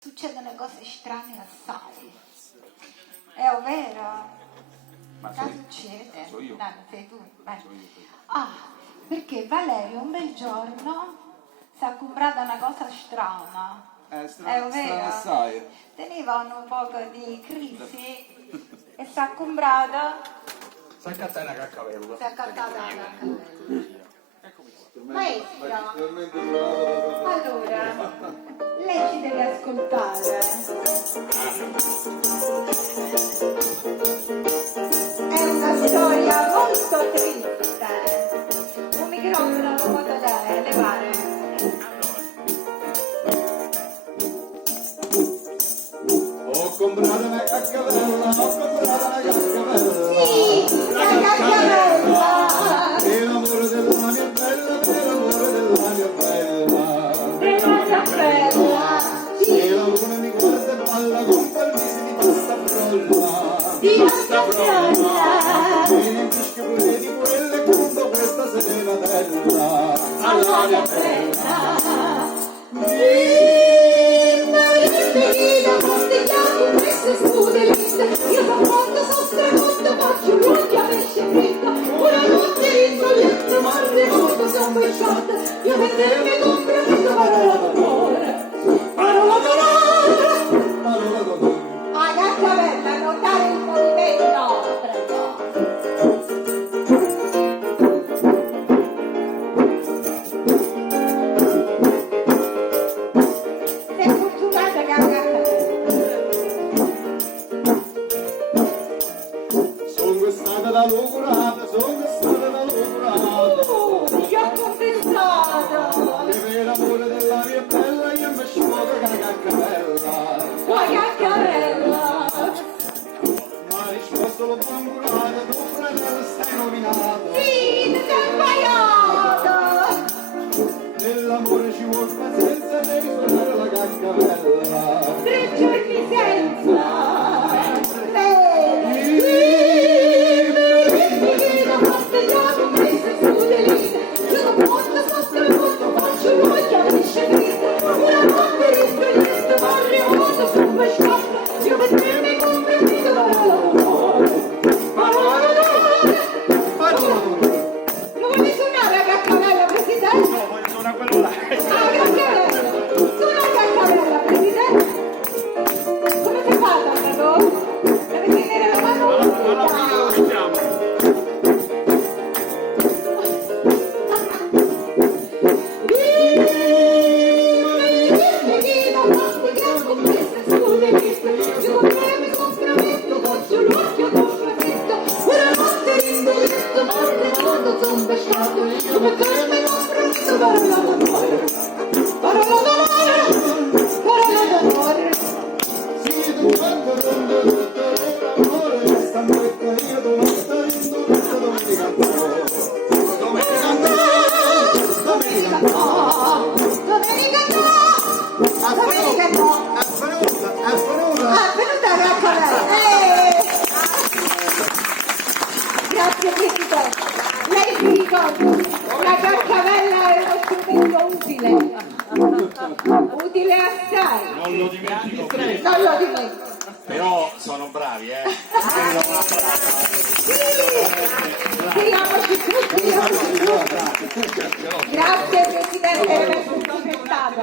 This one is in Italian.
Succedono cose strane assai. È vero? Ma Cosa so succede? so io. No, non sei tu. Vai. So io. Ah, perché Valerio un bel giorno si è comprato una cosa strana. È Strano vero? assai. Tenevano un poco di crisi e si è comprato. Sai cattare una caccavello. Si è accattata la caccavello. Maestro, Veramente bravo. allora, lei ci deve ascoltare. È una storia molto triste. Un microfono lo potete levare. Ho comprato una caccavello, ho comprato una caccavello. Sì, la caccavello. E l'amore della mia bella, e l'amore della mia bella. È una cappella. E la luna mi guarda e balla con quel viso di pasta frolla. Di pasta frolla. E ne fischio pure di quelle quando questa serenatella. Alla mia bella. Io da quando sono straconto faccio l'occhio a me sceglietta. Una notte insolente ma al remoto sono pesciata. Io per te mi comprometto parola d'amore. Parola d'amore. Parola d'amore. A Gaccavella non dare il movimento, prego. Sei fortunata Gaccavella. Sono stata da locurata, sono stata da locurata. Ti ho confessato. E per l'amore della mia bella io mi scioglie la caccavella. La Gaccavella. Ma ha risposto lo bambulato, tu fratello stai nominato. Sì, ti sei sbagliato. Nell'amore ci vuol pazienza, devi suonare la caccavella. 3 giorni senza. Lei. La castellano messa su dell'ite. Io da quando sono straconto faccio l'occhio a me sceglietta. Una notte risveglietta ma al remoto sono pesciata. Io per te mi comprometto parola d'amore. Parola d'amore. Parola d'amore. Lo vuoi suonare a Gaccavella, Presidente? No, voglio suonare quello là. Ah, Gaccavella! Suona a Gaccavella, Presidente! Come si fa, Tantato? Deve tenere la mano Alla fine lo unita! diciamo. Io con te mi comprometto, faccio l'occhio a complimento. Una notte ringoletto, ma al remoto son pescato. Io con te mi comprometto, parola d'amore. Parola d'amore, parola d'amore. Sì, tu quando rondo tutto l'amore, sta notte io domenica indurito, domenica andrò. Domenica andrò, domenica andrò. Domenica no! Domenica no! È venuta. Ah, venuta Gaccavella! Grazie Presidente! Lei si ricorda, la Gaccavella è uno strumento utile! Utile assai! Non lo dimentico più. Non lo dimentico! Però sono bravi, eh. Tiriamoci tutti! Grazie Presidente per aver supportato!